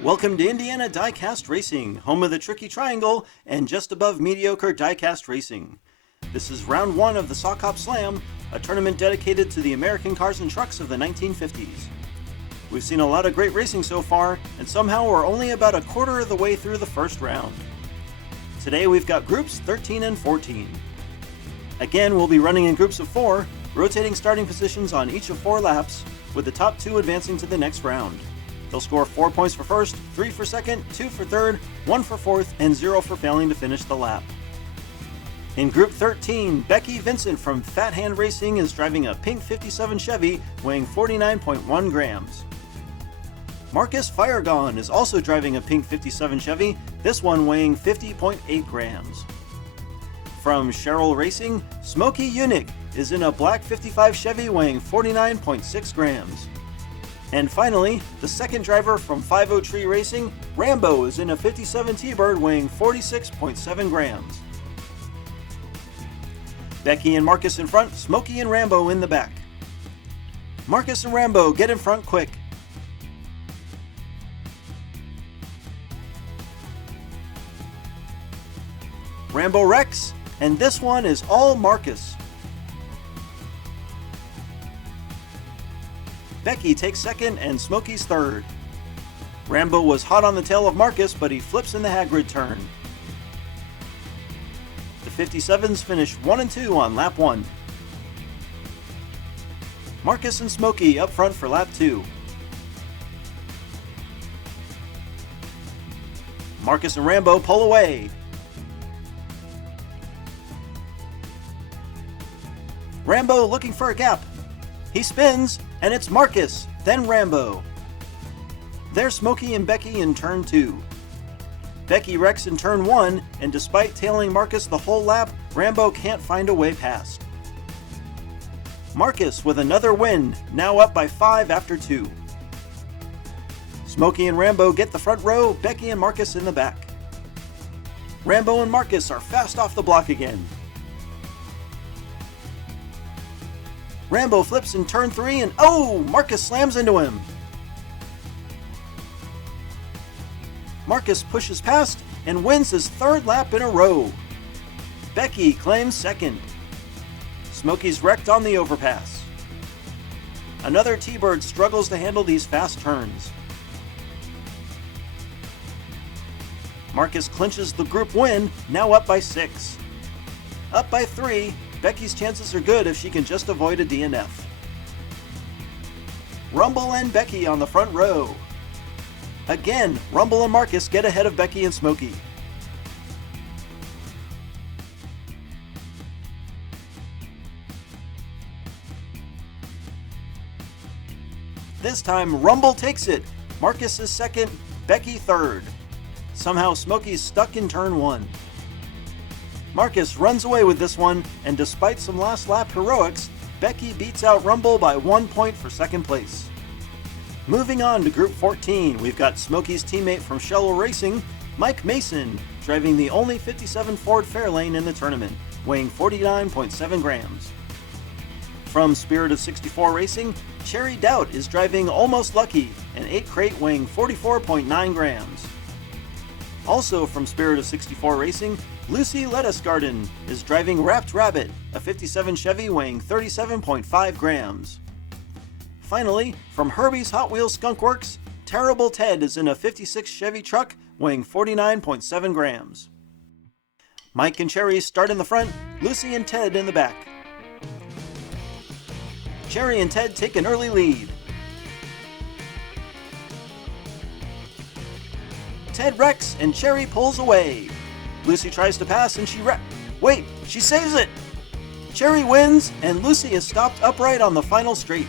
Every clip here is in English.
Welcome to Indiana Diecast Racing, home of the Tricky Triangle and just above mediocre diecast racing. This is round one of the Sock Hop Slam, a tournament dedicated to the American cars and trucks of the 1950s. We've seen a lot of great racing so far, and somehow we're only about a quarter of the way through the first round. Today we've got groups 13 and 14. Again, we'll be running in groups of 4, rotating starting positions on each of 4 laps, with the top 2 advancing to the next round. They'll score 4 points for first, 3 for second, 2 for third, 1 for fourth, and 0 for failing to finish the lap. In Group 13, Becky Vincent from Fat Hand Racing is driving a pink 57 Chevy weighing 49.1 grams. Marcus Firegone is also driving a pink 57 Chevy, this one weighing 50.8 grams. From Sherrill Racing, Smokey Unick is in a black 55 Chevy weighing 49.6 grams. And finally, the second driver from 50 Tree Racing, Rambo, is in a 57 T-Bird weighing 46.7 grams. Becky and Marcus in front, Smokey and Rambo in the back. Marcus and Rambo, get in front quick. Rambo wrecks, and this one is all Marcus. Becky takes second and Smokey's third. Rambo was hot on the tail of Marcus, but he flips in the Hagrid turn. The 57s finish 1 and 2 on lap 1. Marcus and Smokey up front for lap 2. Marcus and Rambo pull away. Rambo looking for a gap. He spins, and it's Marcus, then Rambo. There's Smokey and Becky in turn 2. Becky wrecks in turn 1, and despite tailing Marcus the whole lap, Rambo can't find a way past. Marcus with another win, now up by 5 after 2. Smokey and Rambo get the front row, Becky and Marcus in the back. Rambo and Marcus are fast off the block again. Rambo flips in turn 3 and oh! Marcus slams into him. Marcus pushes past and wins his 3rd lap in a row. Becky claims second. Smokey's wrecked on the overpass. Another T-Bird struggles to handle these fast turns. Marcus clinches the group win, now up by 6. Up by 3, Becky's chances are good if she can just avoid a DNF. Rumble and Becky on the front row. Again, Rumble and Marcus get ahead of Becky and Smokey. This time, Rumble takes it. Marcus is second, Becky third. Somehow, Smokey's stuck in turn 1. Marcus runs away with this one, and despite some last lap heroics, Becky beats out Rumble by 1 point for second place. Moving on to Group 14, we've got Smokey's teammate from Sherrill Racing, Mike Mason, driving the only 57 Ford Fairlane in the tournament, weighing 49.7 grams. From Spirit of 64 Racing, Cherry Doubt is driving Almost Lucky, an 8 crate weighing 44.9 grams. Also from Spirit of 64 Racing, Lucy Lettuce Garden is driving Wrapped Rabbit, a 57 Chevy weighing 37.5 grams. Finally, from Herbie's Hot Wheels Skunk Works, Terrible Ted is in a 56 Chevy truck weighing 49.7 grams. Mike and Cherry start in the front, Lucy and Ted in the back. Cherry and Ted take an early lead. Ted wrecks and Cherry pulls away. Lucy tries to pass and Wait, she saves it! Cherry wins and Lucy is stopped upright on the final straight.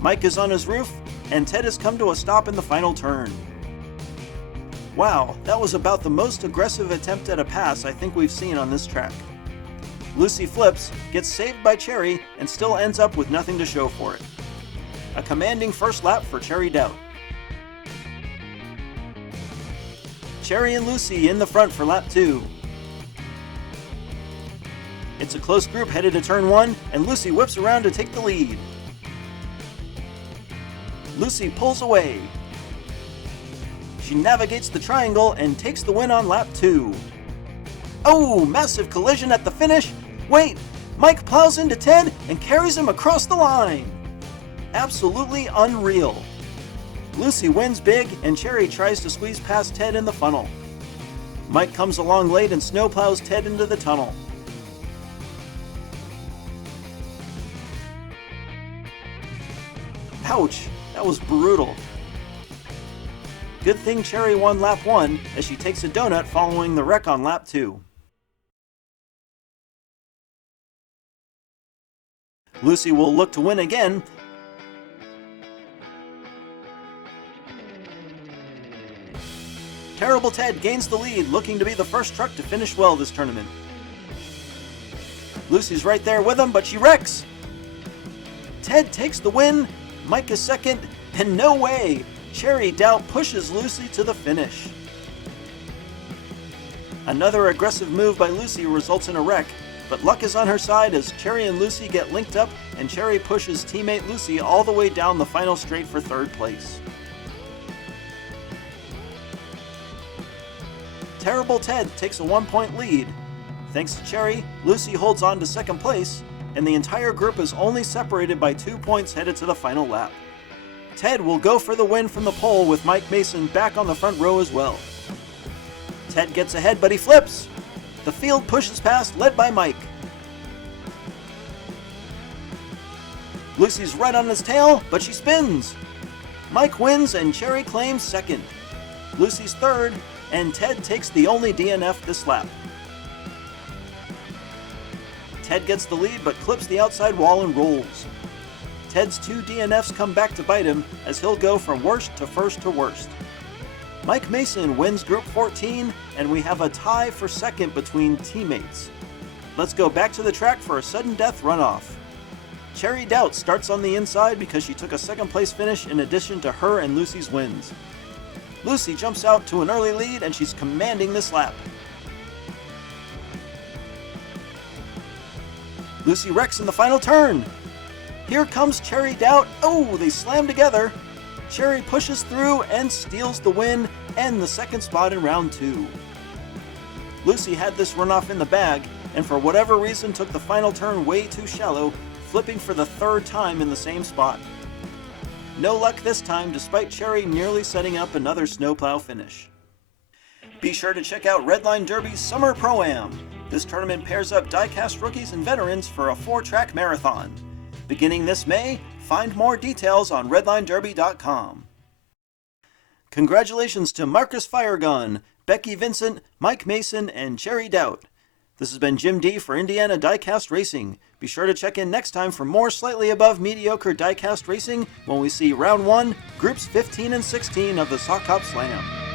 Mike is on his roof and Ted has come to a stop in the final turn. Wow, that was about the most aggressive attempt at a pass I think we've seen on this track. Lucy flips, gets saved by Cherry, and still ends up with nothing to show for it. A commanding first lap for Cherry Doubt. Cherry and Lucy in the front for lap 2. It's a close group headed to turn 1, and Lucy whips around to take the lead. Lucy pulls away. She navigates the triangle and takes the win on lap 2. Oh, massive collision at the finish. Wait, Mike plows into Ted and carries him across the line. Absolutely unreal. Lucy wins big and Cherry tries to squeeze past Ted in the funnel. Mike comes along late and snowplows Ted into the tunnel. Ouch, that was brutal. Good thing Cherry won lap 1 as she takes a donut following the wreck on lap 2. Lucy will look to win again. Terrible Ted gains the lead, looking to be the first truck to finish well this tournament. Lucy's right there with him, but she wrecks. Ted takes the win, Mike is second, and no way! Cherry Doubt pushes Lucy to the finish. Another aggressive move by Lucy results in a wreck, but luck is on her side as Cherry and Lucy get linked up and Cherry pushes teammate Lucy all the way down the final straight for third place. Terrible Ted takes a 1-point lead. Thanks to Cherry, Lucy holds on to second place, and the entire group is only separated by 2 points headed to the final lap. Ted will go for the win from the pole with Mike Mason back on the front row as well. Ted gets ahead, but he flips. The field pushes past, led by Mike. Lucy's right on his tail, but she spins. Mike wins and Cherry claims second. Lucy's third, and Ted takes the only DNF this lap. Ted gets the lead but clips the outside wall and rolls. Ted's 2 DNFs come back to bite him as he'll go from worst to first to worst. Mike Mason wins Group 14 and we have a tie for second between teammates. Let's go back to the track for a sudden death runoff. Cherry Doubt starts on the inside because she took a second place finish in addition to her and Lucy's wins. Lucy jumps out to an early lead and she's commanding this lap. Lucy wrecks in the final turn. Here comes Cherry Doubt. Oh, they slam together. Cherry pushes through and steals the win and the second spot in round 2. Lucy had this runoff in the bag and for whatever reason took the final turn way too shallow, flipping for the 3rd time in the same spot. No luck this time despite Cherry nearly setting up another snowplow finish. Be sure to check out Redline Derby's Summer Pro-Am. This tournament pairs up diecast rookies and veterans for a 4-track marathon. Beginning this May, find more details on redlinederby.com. Congratulations to Marcus Firegun, Becky Vincent, Mike Mason, and Cherry Doubt. This has been Jim D for Indiana Diecast Racing. Be sure to check in next time for more slightly above mediocre diecast racing when we see Round 1, Groups 15 and 16 of the Sock Hop Slam.